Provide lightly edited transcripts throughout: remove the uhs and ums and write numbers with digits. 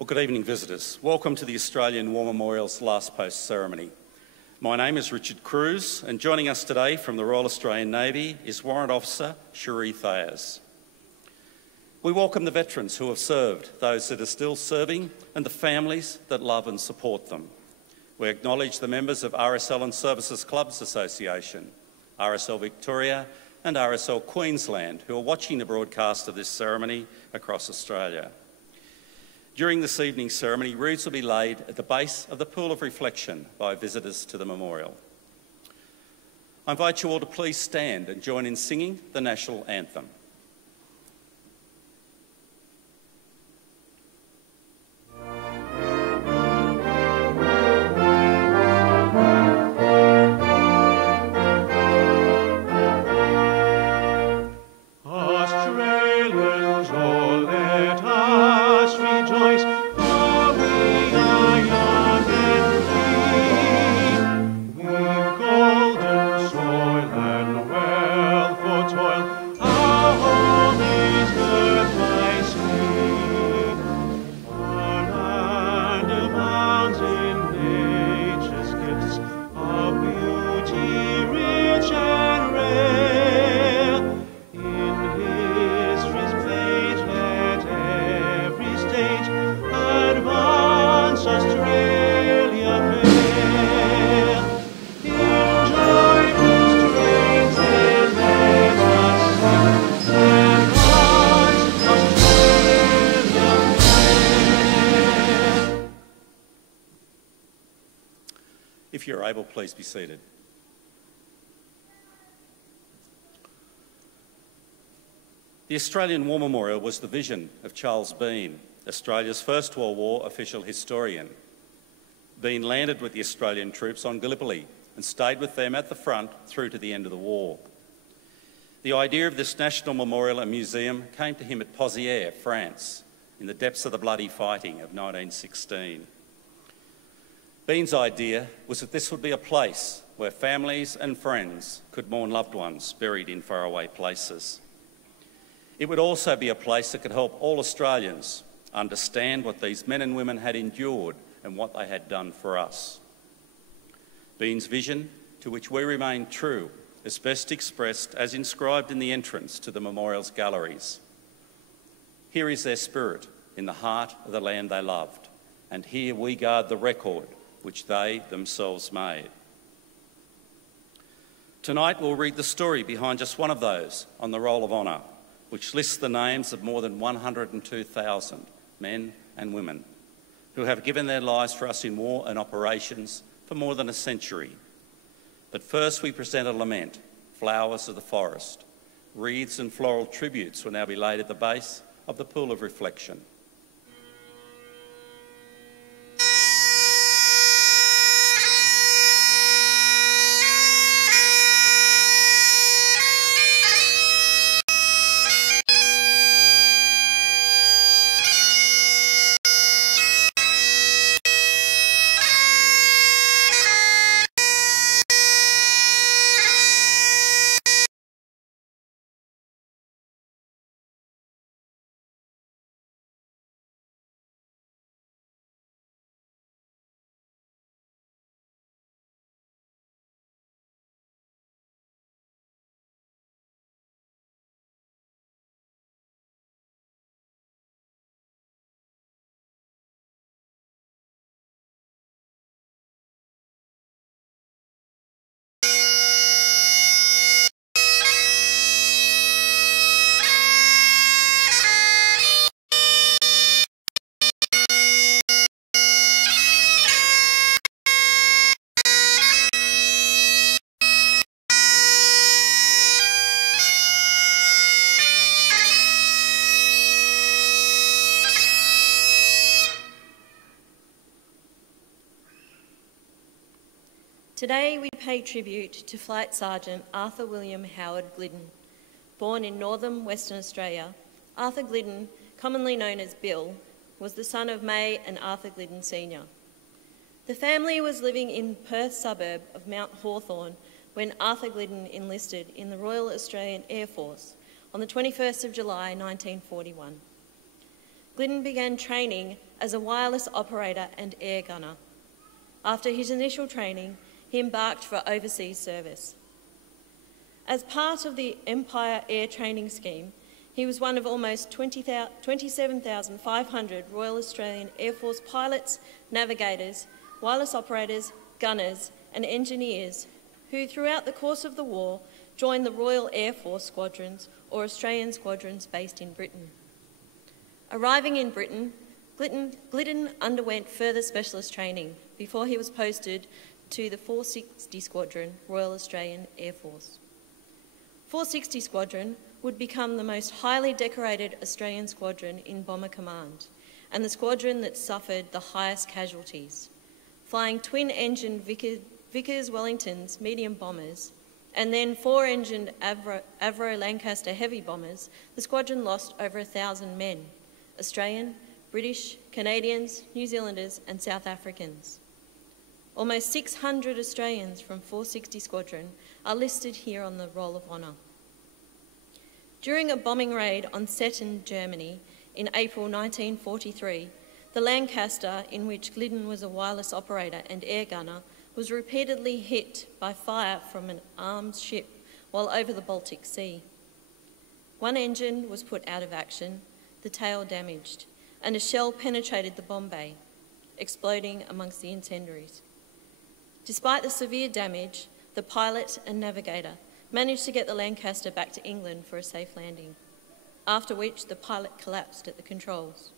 Well, good evening, visitors. Welcome to the Australian War Memorial's Last Post ceremony. My name is Richard Cruz, and joining us today from the Royal Australian Navy is Warrant Officer Cherie Thayers. We welcome the veterans who have served, those that are still serving, and the families that love and support them. We acknowledge the members of RSL Services Clubs Association, RSL Victoria and RSL Queensland who are watching the broadcast of this ceremony across Australia. During this evening's ceremony, wreaths will be laid at the base of the Pool of Reflection by visitors to the memorial. I invite you all to please stand and join in singing the National Anthem. If you're able, please be seated. The Australian War Memorial was the vision of Charles Bean, Australia's First World War official historian. Bean landed with the Australian troops on Gallipoli and stayed with them at the front through to the end of the war. The idea of this national memorial and museum came to him at Pozières, France, in the depths of the bloody fighting of 1916. Bean's idea was that this would be a place where families and friends could mourn loved ones buried in faraway places. It would also be a place that could help all Australians understand what these men and women had endured and what they had done for us. Bean's vision, to which we remain true, is best expressed as inscribed in the entrance to the memorial's galleries. Here is their spirit in the heart of the land they loved, and here we guard the record which they themselves made. Tonight we'll read the story behind just one of those on the Roll of Honour, which lists the names of more than 102,000 men and women who have given their lives for us in war and operations for more than a century. But first we present a lament, Flowers of the Forest. Wreaths and floral tributes will now be laid at the base of the Pool of Reflection. Today we pay tribute to Flight Sergeant Arthur William Howard Gliddon. Born in northern Western Australia, Arthur Gliddon, commonly known as Bill, was the son of May and Arthur Gliddon Sr. The family was living in Perth suburb of Mount Hawthorn when Arthur Gliddon enlisted in the Royal Australian Air Force on the 21st of July 1941. Gliddon began training as a wireless operator and air gunner. After his initial training, he embarked for overseas service. As part of the Empire Air Training Scheme, he was one of almost 27,500 Royal Australian Air Force pilots, navigators, wireless operators, gunners and engineers who throughout the course of the war joined the Royal Air Force squadrons or Australian squadrons based in Britain. Arriving in Britain, Gliddon underwent further specialist training before he was posted to the 460 Squadron, Royal Australian Air Force. 460 Squadron would become the most highly decorated Australian squadron in Bomber Command and the squadron that suffered the highest casualties. Flying twin-engined Vickers Wellingtons medium bombers and then four-engined Avro Lancaster heavy bombers, the squadron lost over 1,000 men, Australian, British, Canadians, New Zealanders and South Africans. Almost 600 Australians from 460 Squadron are listed here on the Roll of Honour. During a bombing raid on Stettin, Germany in April 1943, the Lancaster, in which Gliddon was a wireless operator and air gunner, was repeatedly hit by fire from an armed ship while over the Baltic Sea. One engine was put out of action, the tail damaged, and a shell penetrated the bomb bay, exploding amongst the incendiaries. Despite the severe damage, the pilot and navigator managed to get the Lancaster back to England for a safe landing, after which the pilot collapsed at the controls.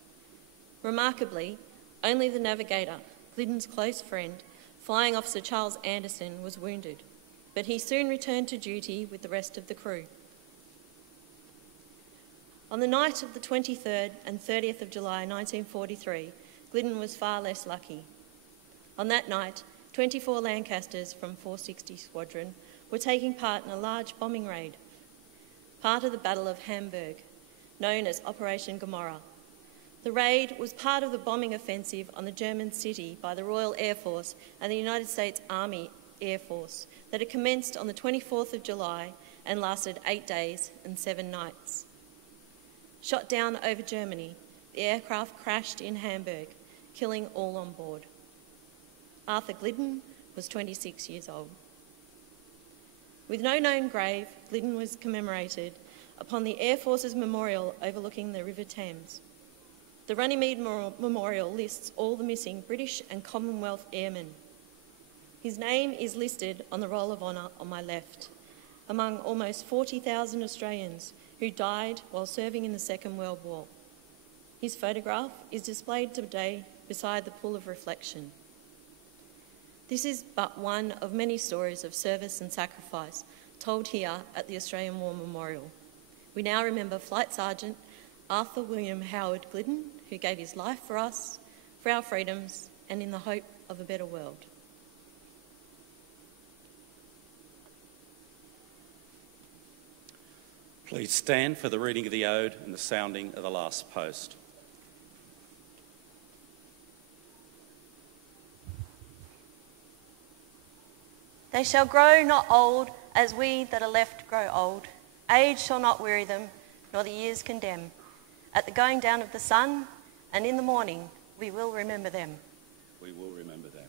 Remarkably, only the navigator, Gliddon's close friend, Flying Officer Charles Anderson, was wounded, but he soon returned to duty with the rest of the crew. On the night of the 23rd and 30th of July 1943, Gliddon was far less lucky. On that night, 24 Lancasters from 460 Squadron were taking part in a large bombing raid, part of the Battle of Hamburg, known as Operation Gomorrah. The raid was part of the bombing offensive on the German city by the Royal Air Force and the United States Army Air Force that had commenced on the 24th of July and lasted 8 days and 7 nights. Shot down over Germany, the aircraft crashed in Hamburg, killing all on board. Arthur Gliddon was 26 years old. With no known grave, Gliddon was commemorated upon the Air Force's memorial overlooking the River Thames. The Runnymede Memorial lists all the missing British and Commonwealth airmen. His name is listed on the Roll of Honour on my left, among almost 40,000 Australians who died while serving in the Second World War. His photograph is displayed today beside the Pool of Reflection. This is but one of many stories of service and sacrifice told here at the Australian War Memorial. We now remember Flight Sergeant Arthur William Howard Gliddon, who gave his life for us, for our freedoms, and in the hope of a better world. Please stand for the reading of the ode and the sounding of the last post. They shall grow not old as we that are left grow old. Age shall not weary them, nor the years condemn. At the going down of the sun and in the morning, we will remember them. We will remember them.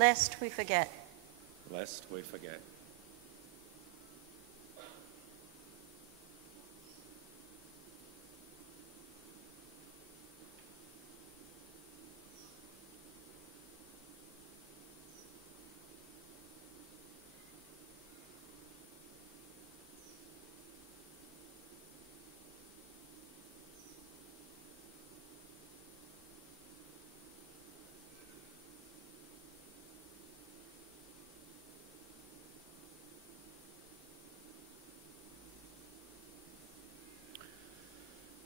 lest we forget. Lest we forget.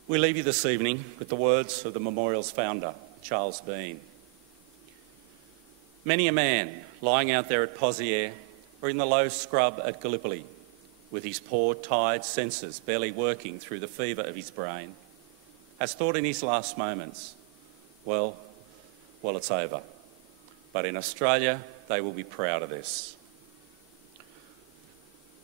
We leave you this evening with the words of the memorial's founder, Charles Bean. Many a man lying out there at Poziere or in the low scrub at Gallipoli, with his poor, tired senses barely working through the fever of his brain, has thought in his last moments, well, it's over. But in Australia, they will be proud of this.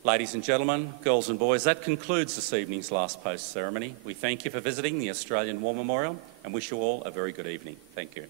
Ladies and gentlemen, girls and boys, that concludes this evening's last post ceremony. We thank you for visiting the Australian War Memorial and wish you all a very good evening. Thank you.